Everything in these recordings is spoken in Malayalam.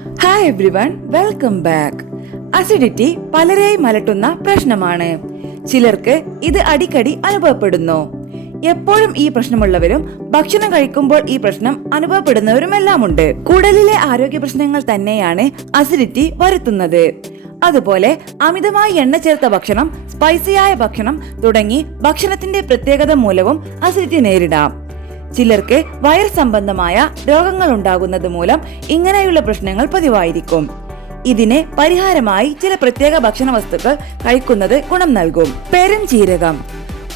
Hi everyone, welcome back. Acidity പലരെയും അലട്ടുന്ന പ്രശ്നമാണ്. ചിലർക്ക് ഇത് അടിക്കടി അനുഭവപ്പെടുന്നു. എപ്പോഴും ഈ പ്രശ്നമുള്ളവരും ഭക്ഷണം കഴിക്കുമ്പോൾ ഈ പ്രശ്നം അനുഭവപ്പെടുന്നവരുമെല്ലാമുണ്ട്. കുടലിലെ ആരോഗ്യ പ്രശ്നങ്ങൾ തന്നെയാണ് അസിഡിറ്റി വരുത്തുന്നത്. അതുപോലെ അമിതമായി എണ്ണ ചേർത്ത ഭക്ഷണം, സ്പൈസിയായ ഭക്ഷണം തുടങ്ങി ഭക്ഷണത്തിന്റെ പ്രത്യേകത മൂലവും അസിഡിറ്റി നേരിടാം. ചിലർക്ക് വയർ സംബന്ധമായ രോഗങ്ങൾ ഉണ്ടാകുന്നത് മൂലം ഇങ്ങനെയുള്ള പ്രശ്നങ്ങൾ പതിവായിരിക്കും. ഇതിന് പരിഹാരമായി ചില പ്രത്യേക ഭക്ഷണ വസ്തുക്കൾ കഴിക്കുന്നത് ഗുണം നൽകും. പെരുംജീരകം.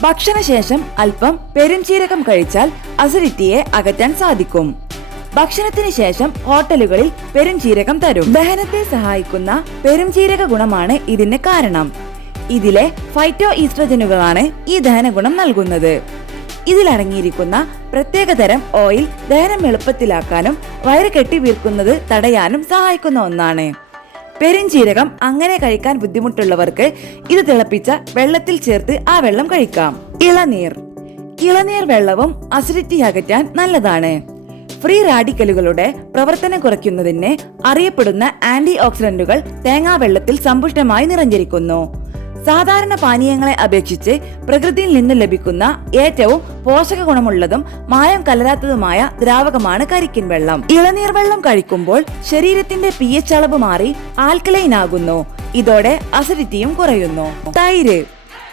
ഭക്ഷണശേഷം അല്പം പെരുംജീരകം കഴിച്ചാൽ അസിഡിറ്റിയെ അകറ്റാൻ സാധിക്കും. ഭക്ഷണത്തിന് ശേഷം ഹോട്ടലുകളിൽ പെരുംജീരകം തരും. ദഹനത്തെ സഹായിക്കുന്ന പെരുംജീരക ഗുണമാണ് ഇതിന് കാരണം. ഇതിലെ ഫൈറ്റോ ഈസ്ട്രജനുകളാണ് ഈ ദഹന ഗുണം നൽകുന്നത്. ഇതിലടങ്ങിയിരിക്കുന്ന പ്രത്യേകതരം ഓയിൽ ദഹനം എളുപ്പത്തിലാക്കാനും വയറ് കെട്ടി വീർക്കുന്നത് തടയാനും സഹായിക്കുന്ന ഒന്നാണ്. പെരുംജീരകം അങ്ങനെ കഴിക്കാൻ ബുദ്ധിമുട്ടുള്ളവർക്ക് ഇത് തിളപ്പിച്ച വെള്ളത്തിൽ ചേർത്ത് ആ വെള്ളം കഴിക്കാം. ഇളനീർ വെള്ളവും അസിഡിറ്റി അകറ്റാൻ നല്ലതാണ്. ഫ്രീ റാഡിക്കലുകളുടെ പ്രവർത്തനം കുറയ്ക്കുന്നതിന് അറിയപ്പെടുന്ന ആന്റി ഓക്സിഡന്റുകൾ തേങ്ങാവെള്ളത്തിൽ സമ്പുഷ്ടമായി നിറഞ്ഞിരിക്കുന്നു. സാധാരണ പാനീയങ്ങളെ അപേക്ഷിച്ച് പ്രകൃതിയിൽ നിന്ന് ലഭിക്കുന്ന ഏറ്റവും പോഷക ഗുണമുള്ളതും മായം കലരാത്തതുമായ ദ്രാവകമാണ് കരിക്കിൻ വെള്ളം. ഇളനീർ വെള്ളം കഴിക്കുമ്പോൾ ശരീരത്തിന്റെ pH അളവ് മാറി ആൽക്കലൈൻ ആകുന്നു. ഇതോടെ അസിഡിറ്റിയും കുറയുന്നു. തൈര്.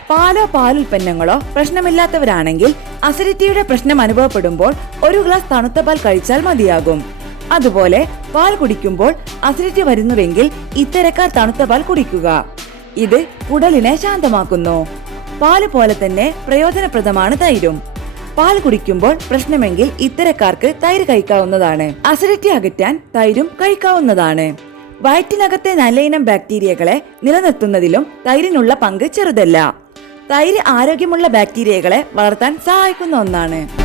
പാലോ പാലുൽപ്പന്നങ്ങളോ പ്രശ്നമില്ലാത്തവരാണെങ്കിൽ അസിഡിറ്റിയുടെ പ്രശ്നം അനുഭവപ്പെടുമ്പോൾ ഒരു ഗ്ലാസ് തണുത്ത പാൽ കഴിച്ചാൽ മതിയാകും. അതുപോലെ പാൽ കുടിക്കുമ്പോൾ അസിഡിറ്റി വരുന്നുവെങ്കിൽ ഇത്തരക്കാർ തണുത്ത പാൽ കുടിക്കുക. ഇത് കുടലിനെ ശാന്തമാക്കുന്നു. പാല് പോലെ തന്നെ പ്രയോജനപ്രദമാണ് തൈരും. പാൽ കുടിക്കുമ്പോൾ പ്രശ്നമെങ്കിൽ ഇത്തരക്കാർക്ക് തൈര് കഴിക്കാവുന്നതാണ്. അസിഡിറ്റി അകറ്റാൻ തൈരും കഴിക്കാവുന്നതാണ്. വയറ്റിനകത്തെ നല്ല ഇനം ബാക്ടീരിയകളെ നിലനിർത്തുന്നതിലും തൈരിനുള്ള പങ്ക് ചെറുതല്ല. തൈര് ആരോഗ്യമുള്ള ബാക്ടീരിയകളെ വളർത്താൻ സഹായിക്കുന്ന ഒന്നാണ്.